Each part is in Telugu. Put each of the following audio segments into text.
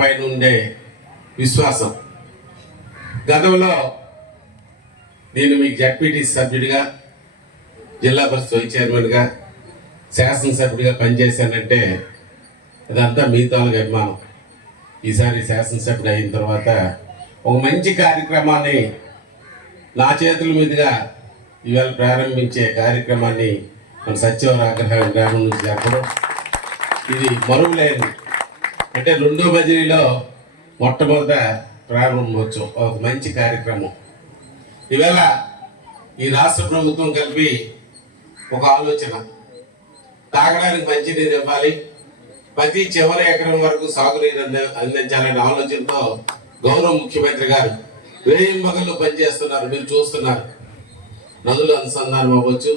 పైన ఉండే విశ్వాసం. గతంలో నేను మీకు జడ్పీటీ సభ్యుడిగా, జిల్లా పరిషత్ వైస్ చైర్మన్గా, శాసనసభ్యుడిగా పనిచేశానంటే అదంతా మీ తాలూకు అభిమానం. ఈసారి శాసనసభ్యుడు అయిన తర్వాత ఒక మంచి కార్యక్రమాన్ని నా చేతుల మీదుగా ఇవాళ ప్రారంభించే కార్యక్రమాన్ని మన సత్యవరాగ్రహం గ్రామం నుంచి జరపడం ఇది మరువులేని, అంటే రెండో బదిలీలో మొట్టమొదట ప్రారంభోత్సవం, ఒక మంచి కార్యక్రమం. ఇవాళ ఈ రాష్ట్ర ప్రభుత్వం కలిపి ఒక ఆలోచన, తాగడానికి మంచినీరు ఇవ్వాలి, ప్రతి చివరి ఎకరం వరకు సాగునీరు అందించాలనే ఆలోచనతో గౌరవ ముఖ్యమంత్రి గారు వేయింబగళ్ళు పనిచేస్తున్నారు. మీరు చూస్తున్నారు, నదుల అనుసంధానం అవ్వచ్చు,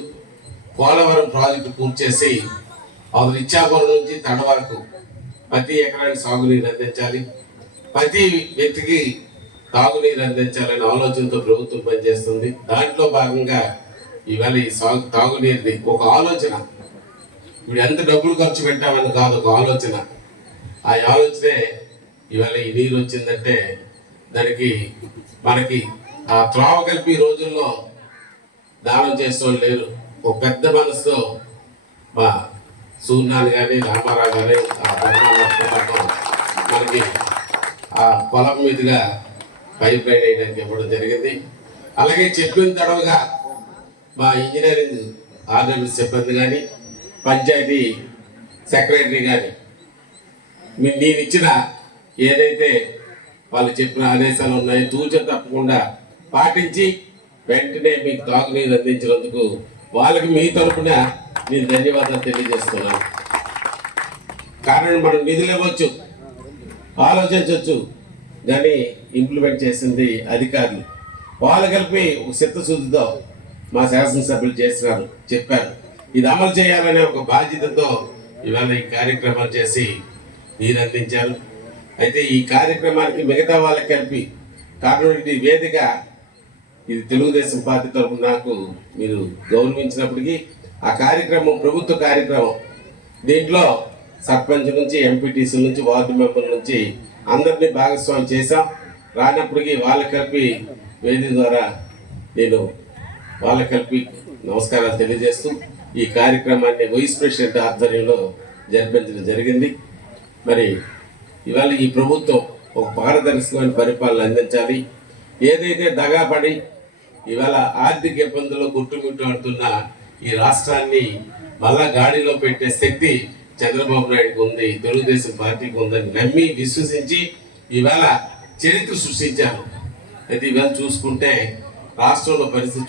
పోలవరం ప్రాజెక్టు పూర్తి చేసి అతను ఇచ్చాపురం నుంచి తండ వరకు ప్రతి ఎకరానికి సాగునీరు అందించాలి, ప్రతి వ్యక్తికి తాగునీరు అందించాలనే ఆలోచనతో ప్రభుత్వం పనిచేస్తుంది. దాంట్లో భాగంగా ఇవాళ ఈ తాగునీరుది ఒక ఆలోచన. ఇప్పుడు ఎంత డబ్బులు ఖర్చు పెట్టామని కాదు, ఒక ఆలోచన. ఆ ఆలోచనే ఇవాళ ఈ నీరు వచ్చిందంటే దానికి మనకి ఆ త్రోవ కలిపి రోజుల్లో దానం చేసేవాళ్ళు లేరు. ఒక పెద్ద మనసుతో మా సూర్యనారాయణ కానీ, రామారావు కానీ మనకి ఆ పొలం మీదుగా పైప్ లైన్ వేయడానికి ఇవ్వడం జరిగింది. అలాగే చెప్పిన తడవగా మా ఇంజనీరింగ్ ఆర్డర్ సిబ్బంది కానీ, పంచాయతీ సెక్రటరీ కానీ నేను ఇచ్చిన ఏదైతే వాళ్ళు చెప్పిన ఆదేశాలు ఉన్నాయో తూచ తప్పకుండా పాటించి వెంటనే మీకు తాగునీరు అందించినందుకు వాళ్ళకి మీ తరఫున నేను ధన్యవాదాలు తెలియజేస్తున్నాను. కారణం మనం నిధులు ఇవ్వచ్చు, ఆలోచించవచ్చు, కానీ ఇంప్లిమెంట్ చేసింది అధికారులు. వాళ్ళు కలిపి ఒక చిత్తశుద్ధితో మా శాసనసభ్యులు చేసినారు, చెప్పారు. ఇది అమలు చేయాలనే ఒక బాధ్యతతో ఇవాళ ఈ కార్యక్రమాలు చేసి నీరు అందించారు. అయితే ఈ కార్యక్రమానికి మిగతా వాళ్ళకి కలిపి కారణం ఇది వేదిక, ఇది తెలుగుదేశం పార్టీ తరఫున నాకు మీరు గౌరవించినప్పటికీ ఆ కార్యక్రమం ప్రభుత్వ కార్యక్రమం. దీంట్లో సర్పంచ్ నుంచి, ఎంపీటీసీ నుంచి, వార్డు మెంబర్ నుంచి అందరినీ భాగస్వామ్యం చేశాం. రానప్పటికీ వాళ్ళకి కలిపి వేదిక ద్వారా నేను వాళ్ళకి కలిపి నమస్కారాలు తెలియజేస్తూ ఈ కార్యక్రమాన్ని వైస్ ప్రెసిడెంట్ ఆధ్వర్యంలో జరిపించడం జరిగింది. మరి ఇవాళ ఈ ప్రభుత్వం ఒక పారదర్శకమైన పరిపాలన అందించాలి. ఏదైతే దగాపడి ఇవాళ ఆర్థిక ఇబ్బందుల్లో గుట్టుముట్టాడుతున్న ఈ రాష్ట్రాన్ని మళ్ళా గాడిలో పెట్టే శక్తి చంద్రబాబు నాయుడుకి ఉంది, తెలుగుదేశం పార్టీకి ఉందని నమ్మి విశ్వసించి ఇవాళ చరిత్ర సృష్టించారు. అయితే ఇవాళ చూసుకుంటే రాష్ట్రంలో పరిస్థితి